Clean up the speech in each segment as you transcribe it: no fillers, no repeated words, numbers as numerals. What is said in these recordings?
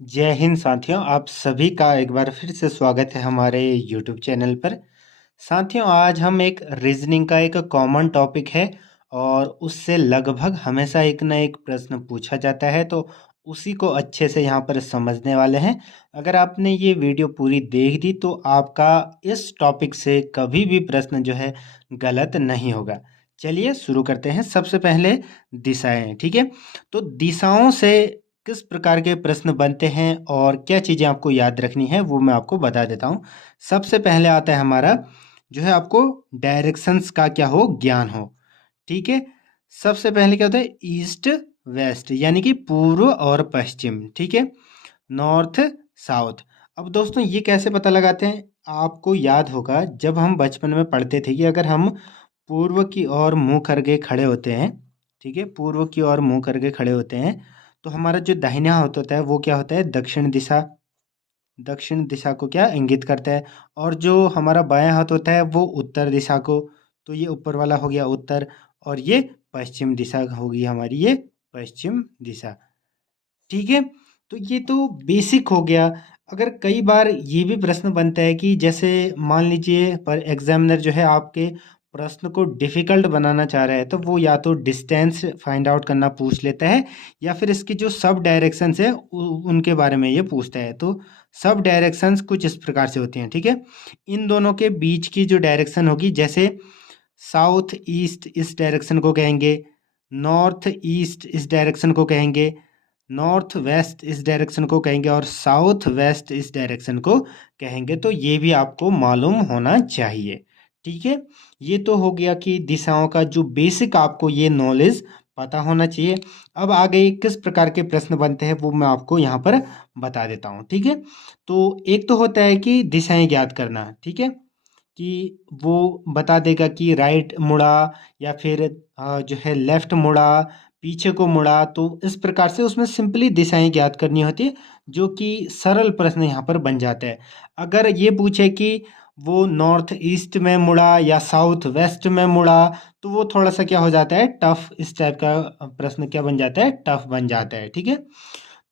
जय हिंद साथियों, आप सभी का एक बार फिर से स्वागत है हमारे यूट्यूब चैनल पर। साथियों, आज हम एक रीजनिंग का एक कॉमन टॉपिक है और उससे लगभग हमेशा एक ना एक प्रश्न पूछा जाता है, तो उसी को अच्छे से यहाँ पर समझने वाले हैं। अगर आपने ये वीडियो पूरी देख दी तो आपका इस टॉपिक से कभी भी प्रश्न जो है गलत नहीं होगा। चलिए शुरू करते हैं। सबसे पहले दिशाएं, ठीक है। तो दिशाओं से किस प्रकार के प्रश्न बनते हैं और क्या चीज़ें आपको याद रखनी है वो मैं आपको बता देता हूँ। सबसे पहले आता है हमारा जो है आपको डायरेक्शंस का क्या हो, ज्ञान हो, ठीक है। सबसे पहले क्या होता है, ईस्ट वेस्ट यानी कि पूर्व और पश्चिम, ठीक है। North south. अब दोस्तों ये कैसे पता लगाते हैं, आपको याद होगा जब हम बचपन में पढ़ते थे कि अगर हम पूर्व की ओर मुंह करके खड़े होते हैं, ठीक है, पूर्व की ओर मुंह करके खड़े होते हैं, तो हमारा जो दाहिना हाथ होता है वो क्या होता है, दक्षिण दिशा। दक्षिण दिशा को क्या इंगित करता है। और जो हमारा बायां हाथ होता है वो उत्तर दिशा को। तो ये ऊपर वाला हो गया उत्तर, और ये पश्चिम दिशा होगी हमारी, ये पश्चिम दिशा, ठीक है। तो ये तो बेसिक हो गया। अगर कई बार ये भी प्रश्न बनता है कि जैसे मान लीजिए पर एग्जामिनर जो है आपके प्रश्न को डिफिकल्ट बनाना चाह रहा है, तो वो या तो डिस्टेंस फाइंड आउट करना पूछ लेता है, या फिर इसकी जो सब डायरेक्शंस है उनके बारे में ये पूछता है। तो सब डायरेक्शंस कुछ इस प्रकार से होती हैं, ठीक है। इन दोनों के बीच की जो डायरेक्शन होगी, जैसे साउथ ईस्ट इस डायरेक्शन को कहेंगे, नॉर्थ ईस्ट इस डायरेक्शन को कहेंगे, नॉर्थ वेस्ट इस डायरेक्शन को कहेंगे, और साउथ वेस्ट इस डायरेक्शन को कहेंगे। तो ये भी आपको मालूम होना चाहिए, ठीक है। ये तो हो गया कि दिशाओं का जो बेसिक आपको ये नॉलेज पता होना चाहिए। अब आगे किस प्रकार के प्रश्न बनते हैं वो मैं आपको यहाँ पर बता देता हूँ, ठीक है। तो एक तो होता है कि दिशाएं ज्ञात करना, ठीक है, कि वो बता देगा कि राइट मुड़ा या फिर जो है लेफ्ट मुड़ा, पीछे को मुड़ा। तो इस प्रकार से उसमें सिंपली दिशाएं ज्ञात करनी होती है, जो कि सरल प्रश्न यहाँ पर बन जाता है। अगर ये पूछे कि वो नॉर्थ ईस्ट में मुड़ा या साउथ वेस्ट में मुड़ा, तो वो थोड़ा सा क्या हो जाता है, टफ। इस टाइप का प्रश्न क्या बन जाता है, टफ बन जाता है, ठीक है।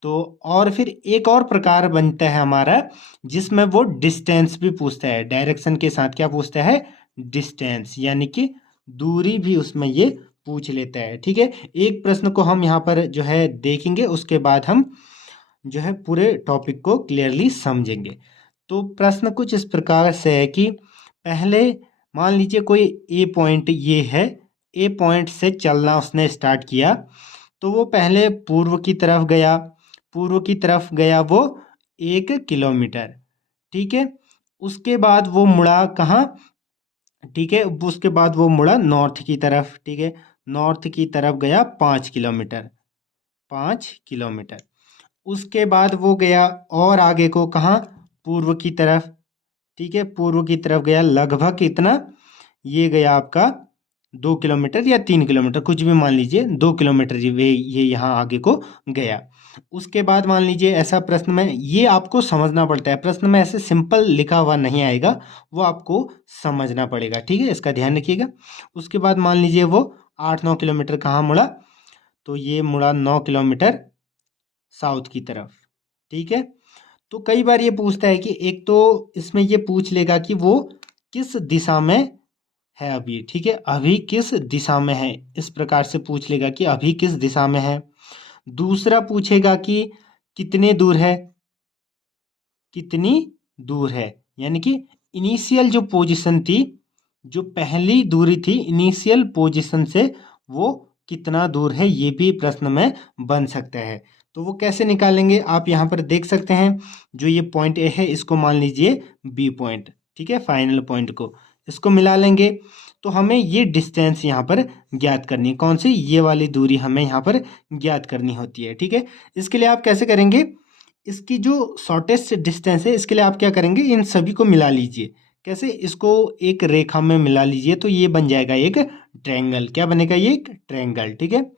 तो और फिर एक और प्रकार बनता है हमारा, जिसमें वो डिस्टेंस भी पूछता है, डायरेक्शन के साथ क्या पूछता है, डिस्टेंस, यानी कि दूरी भी उसमें ये पूछ लेता है, ठीक है। एक प्रश्न को हम यहाँ पर जो है देखेंगे, उसके बाद हम जो है पूरे टॉपिक को क्लियरली समझेंगे। तो प्रश्न कुछ इस प्रकार से है कि पहले मान लीजिए कोई ए पॉइंट ये है, ए पॉइंट से चलना उसने स्टार्ट किया, तो वो पहले पूर्व की तरफ गया, पूर्व की तरफ गया वो 1 किलोमीटर, ठीक है। उसके बाद वो मुड़ा कहाँ, ठीक है, उसके बाद वो मुड़ा नॉर्थ की तरफ, ठीक है। नॉर्थ की तरफ गया 5 किलोमीटर, 5 किलोमीटर। उसके बाद वो गया और आगे को कहाँ, पूर्व की तरफ, ठीक है, पूर्व की तरफ गया लगभग कितना, ये गया आपका 2 किलोमीटर या 3 किलोमीटर, कुछ भी मान लीजिए 2 किलोमीटर ये यहाँ आगे को गया। उसके बाद मान लीजिए ऐसा प्रश्न में ये आपको समझना पड़ता है, प्रश्न में ऐसे सिंपल लिखा हुआ नहीं आएगा, वो आपको समझना पड़ेगा, ठीक है, इसका ध्यान रखिएगा। उसके बाद मान लीजिए वो 8-9 किलोमीटर कहाँ मुड़ा, तो ये मुड़ा 9 किलोमीटर साउथ की तरफ, ठीक है। तो कई बार ये पूछता है कि एक तो इसमें ये पूछ लेगा कि वो किस दिशा में है अभी, ठीक है, अभी किस दिशा में है, इस प्रकार से पूछ लेगा कि अभी किस दिशा में है। दूसरा पूछेगा कि कितने दूर है, कितनी दूर है, यानी कि इनिशियल जो पोजीशन थी, जो पहली दूरी थी इनिशियल पोजीशन से, वो कितना दूर है, ये भी प्रश्न में बन सकता है। तो वो कैसे निकालेंगे, आप यहाँ पर देख सकते हैं, जो ये पॉइंट ए है इसको मान लीजिए बी पॉइंट, ठीक है, फाइनल पॉइंट को इसको मिला लेंगे। तो हमें ये डिस्टेंस यहाँ पर ज्ञात करनी है, कौन सी, ये वाली दूरी हमें यहाँ पर ज्ञात करनी होती है, ठीक है। इसके लिए आप कैसे करेंगे, इसकी जो शॉर्टेस्ट डिस्टेंस है इसके लिए आप क्या करेंगे, इन सभी को मिला लीजिए। कैसे, इसको एक रेखा में मिला लीजिए, तो ये बन जाएगा एक ट्रायंगल। क्या बनेगा, ये एक ट्रायंगल, ठीक है।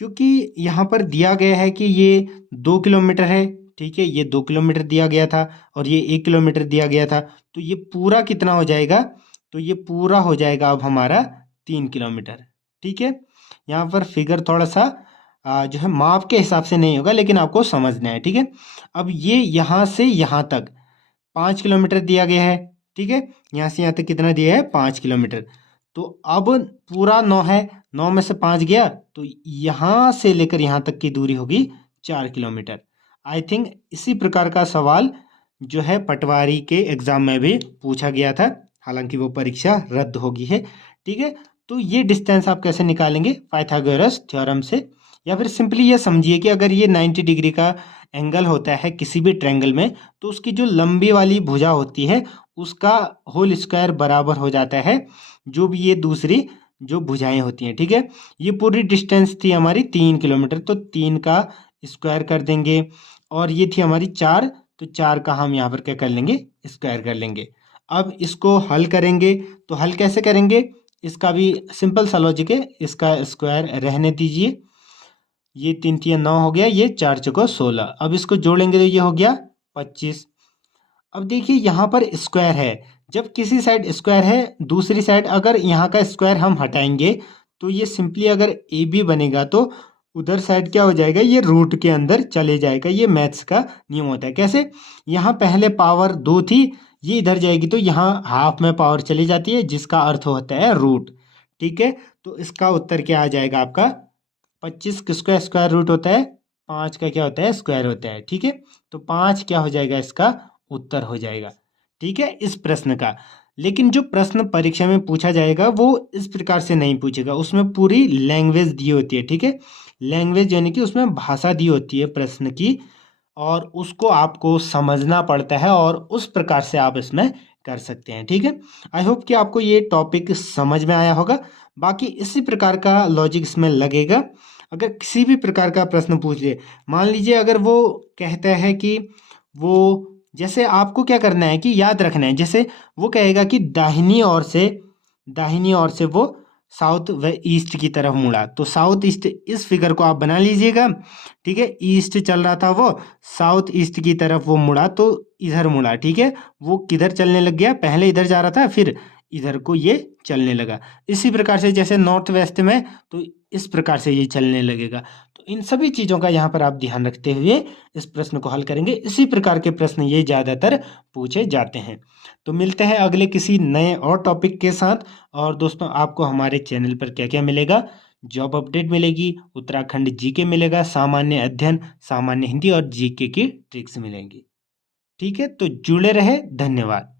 क्योंकि यहाँ पर दिया गया है कि ये 2 किलोमीटर है, ठीक है, ये 2 किलोमीटर दिया गया था और ये 1 किलोमीटर दिया गया था, तो ये पूरा कितना हो जाएगा, तो ये पूरा हो जाएगा अब हमारा 3 किलोमीटर, ठीक है। यहाँ पर फिगर थोड़ा सा जो है माप के हिसाब से नहीं होगा, लेकिन आपको समझना है, ठीक है। अब ये यहाँ से यहाँ तक 5 किलोमीटर दिया गया है, ठीक है। यहाँ से यहाँ तक कितना दिया है? 5 किलोमीटर। तो अब पूरा 9 है, 9 में से 5 गया, तो यहाँ से लेकर यहाँ तक की दूरी होगी 4 किलोमीटर। आई थिंक इसी प्रकार का सवाल जो है पटवारी के एग्जाम में भी पूछा गया था, हालांकि वो परीक्षा रद्द होगी है, ठीक है। तो ये डिस्टेंस आप कैसे निकालेंगे? पाइथागोरस थ्योरम से, या फिर सिंपली ये समझिए कि अगर ये 90 डिग्री का एंगल होता है किसी भी ट्रायंगल में, तो उसकी जो लंबी वाली भुजा होती है उसका होल स्क्वायर बराबर हो जाता है जो भी ये दूसरी जो भुजाएं होती हैं, ठीक है। ये पूरी डिस्टेंस थी हमारी 3 किलोमीटर, तो 3 का स्क्वायर कर देंगे, और ये थी हमारी 4, तो 4 का हम यहाँ पर क्या कर लेंगे? स्क्वायर कर लेंगे। अब इसको हल करेंगे, तो हल कैसे करेंगे? इसका भी सिंपल सा लॉजिक है, इसका स्क्वायर रहने दीजिए। ये 3 3 9 हो गया, ये 4 चौको 16। अब इसको जोड़ेंगे तो ये हो गया 25। अब देखिए यहाँ पर स्क्वायर है, जब किसी साइड स्क्वायर है, दूसरी साइड अगर यहाँ का स्क्वायर हम हटाएंगे तो ये सिंपली अगर ए बी बनेगा तो उधर साइड क्या हो जाएगा? ये रूट के अंदर चले जाएगा। ये मैथ्स का नियम होता है। कैसे? यहाँ पहले पावर 2 थी, ये इधर जाएगी तो यहाँ हाफ में पावर चली जाती है, जिसका अर्थ होता है रूट, ठीक है। तो इसका उत्तर क्या आ जाएगा आपका? 25 किसका स्क्वायर रूट होता है? 5 का क्या होता है? स्क्वायर होता है, ठीक है। तो 5 क्या हो जाएगा? इसका उत्तर हो जाएगा, ठीक है, इस प्रश्न का। लेकिन जो प्रश्न परीक्षा में पूछा जाएगा वो इस प्रकार से नहीं पूछेगा, उसमें पूरी लैंग्वेज दी होती है, ठीक है। लैंग्वेज यानी कि उसमें भाषा दी होती है प्रश्न की, और उसको आपको समझना पड़ता है, और उस प्रकार से आप इसमें कर सकते हैं, ठीक है। आई होप कि आपको ये टॉपिक समझ में आया होगा। बाकी इसी प्रकार का लॉजिक इसमें लगेगा। अगर किसी भी प्रकार का प्रश्न पूछ ले, मान लीजिए अगर वो कहता है कि वो, जैसे आपको क्या करना है कि याद रखना है, जैसे वो कहेगा कि दाहिनी ओर से वो साउथ व ईस्ट की तरफ मुड़ा, तो साउथ ईस्ट इस फिगर को आप बना लीजिएगा, ठीक है। ईस्ट चल रहा था वो, साउथ ईस्ट की तरफ वो मुड़ा तो इधर मुड़ा, ठीक है। वो किधर चलने लग गया? पहले इधर जा रहा था, फिर इधर को ये चलने लगा। इसी प्रकार से जैसे नॉर्थ वेस्ट में, तो इस प्रकार से ये चलने लगेगा। तो इन सभी चीज़ों का यहाँ पर आप ध्यान रखते हुए इस प्रश्न को हल करेंगे। इसी प्रकार के प्रश्न ये ज़्यादातर पूछे जाते हैं। तो मिलते हैं अगले किसी नए और टॉपिक के साथ। और दोस्तों, आपको हमारे चैनल पर क्या क्या मिलेगा? जॉब अपडेट मिलेगी, उत्तराखंड जीके मिलेगा, सामान्य अध्ययन, सामान्य हिंदी और जीके की ट्रिक्स मिलेंगी, ठीक है। तो जुड़े रहे, धन्यवाद।